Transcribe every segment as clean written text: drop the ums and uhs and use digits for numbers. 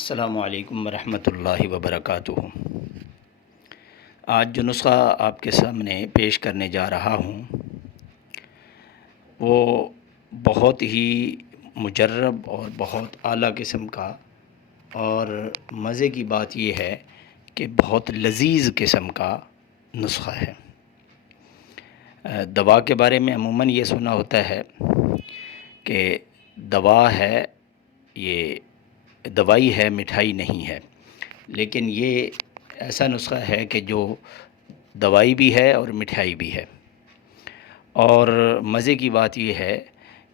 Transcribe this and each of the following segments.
السلام علیکم ورحمۃ اللہ وبرکاتہ۔ آج جو نسخہ آپ کے سامنے پیش کرنے جا رہا ہوں وہ بہت ہی مجرب اور بہت اعلیٰ قسم کا، اور مزے کی بات یہ ہے کہ بہت لذیذ قسم کا نسخہ ہے۔ دوا کے بارے میں عموماً یہ سنا ہوتا ہے کہ دوا ہے، یہ دوائی ہے، مٹھائی نہیں ہے، لیکن یہ ایسا نسخہ ہے کہ جو دوائی بھی ہے اور مٹھائی بھی ہے۔ اور مزے کی بات یہ ہے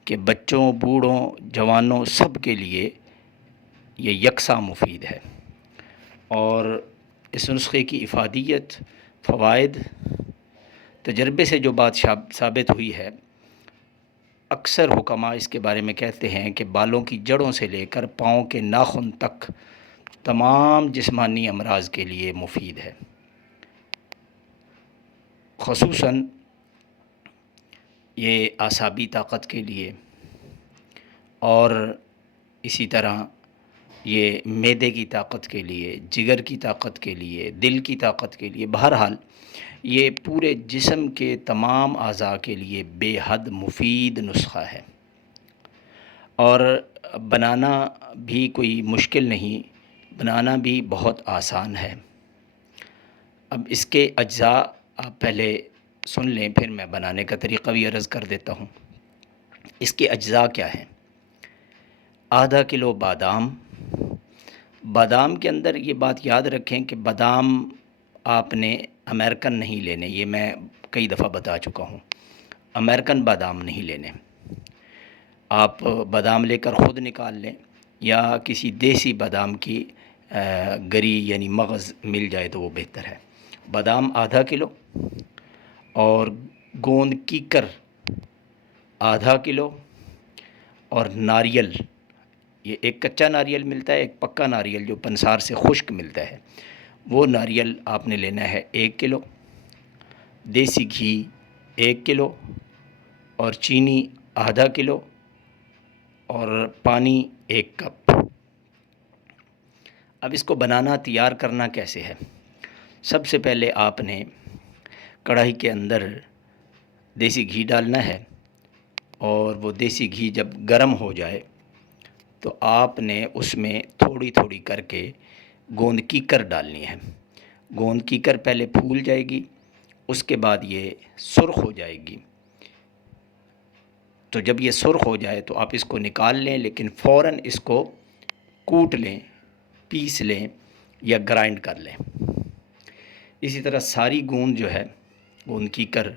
کہ بچوں، بوڑھوں، جوانوں سب کے لیے یہ یکساں مفید ہے، اور اس نسخے کی افادیت، فوائد، تجربے سے جو بات ثابت ہوئی ہے، اکثر حکماء اس کے بارے میں کہتے ہیں کہ بالوں کی جڑوں سے لے کر پاؤں کے ناخن تک تمام جسمانی امراض کے لیے مفید ہے، خصوصاً یہ اعصابی طاقت کے لیے، اور اسی طرح یہ معدے کی طاقت کے لیے، جگر کی طاقت کے لیے، دل کی طاقت کے لیے، بہرحال یہ پورے جسم کے تمام اعضاء کے لیے بے حد مفید نسخہ ہے، اور بنانا بھی کوئی مشکل نہیں، بنانا بھی بہت آسان ہے۔ اب اس کے اجزاء آپ پہلے سن لیں، پھر میں بنانے کا طریقہ بھی عرض کر دیتا ہوں۔ اس کے اجزاء کیا ہیں؟ آدھا کلو بادام۔ بادام کے اندر یہ بات یاد رکھیں کہ بادام آپ نے امریکن نہیں لینے، یہ میں کئی دفعہ بتا چکا ہوں، امریکن بادام نہیں لینے۔ آپ بادام لے کر خود نکال لیں، یا کسی دیسی بادام کی گری یعنی مغز مل جائے تو وہ بہتر ہے۔ بادام آدھا کلو، اور گوند کیکر آدھا کلو، اور ناریل، یہ ایک کچا ناریل ملتا ہے، ایک پکا ناریل جو پنسار سے خشک ملتا ہے، وہ ناریل آپ نے لینا ہے 1 کلو، دیسی گھی 1 کلو، اور چینی آدھا کلو، اور پانی 1 کپ۔ اب اس کو بنانا، تیار کرنا کیسے ہے؟ سب سے پہلے آپ نے کڑاہی کے اندر دیسی گھی ڈالنا ہے، اور وہ دیسی گھی جب گرم ہو جائے تو آپ نے اس میں تھوڑی تھوڑی کر کے گوند کیکر ڈالنی ہے۔ گوند کیکر پہلے پھول جائے گی، اس کے بعد یہ سرخ ہو جائے گی، تو جب یہ سرخ ہو جائے تو آپ اس کو نکال لیں، لیکن فوراً اس کو کوٹ لیں، پیس لیں یا گرائنڈ کر لیں۔ اسی طرح ساری گوند جو ہے، گوند کیکر،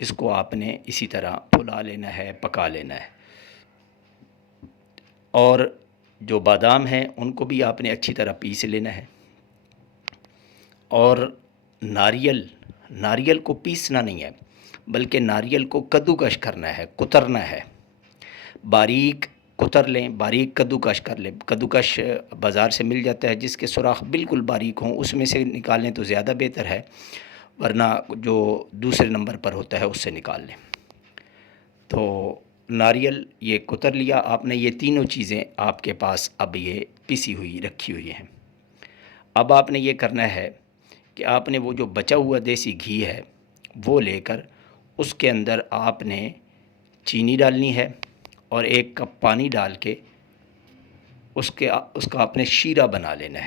اس کو آپ نے اسی طرح پھلا لینا ہے، پکا لینا ہے۔ اور جو بادام ہیں ان کو بھی آپ نے اچھی طرح پیس لینا ہے، اور ناریل کو پیسنا نہیں ہے، بلکہ ناریل کو کدوکش کرنا ہے، کترنا ہے، باریک کتر لیں، باریک کدوکش کر لیں۔ کدوکش بازار سے مل جاتا ہے، جس کے سوراخ بالکل باریک ہوں اس میں سے نکالیں تو زیادہ بہتر ہے، ورنہ جو دوسرے نمبر پر ہوتا ہے اس سے نکال لیں۔ تو ناریل یہ کتر لیا آپ نے، یہ تینوں چیزیں آپ کے پاس اب یہ پیسی ہوئی رکھی ہوئی ہیں۔ اب آپ نے یہ کرنا ہے کہ آپ نے وہ جو بچا ہوا دیسی گھی ہے وہ لے کر اس کے اندر آپ نے چینی ڈالنی ہے، اور 1 کپ پانی ڈال کے اس کا آپ نے شیرہ بنا لینا ہے۔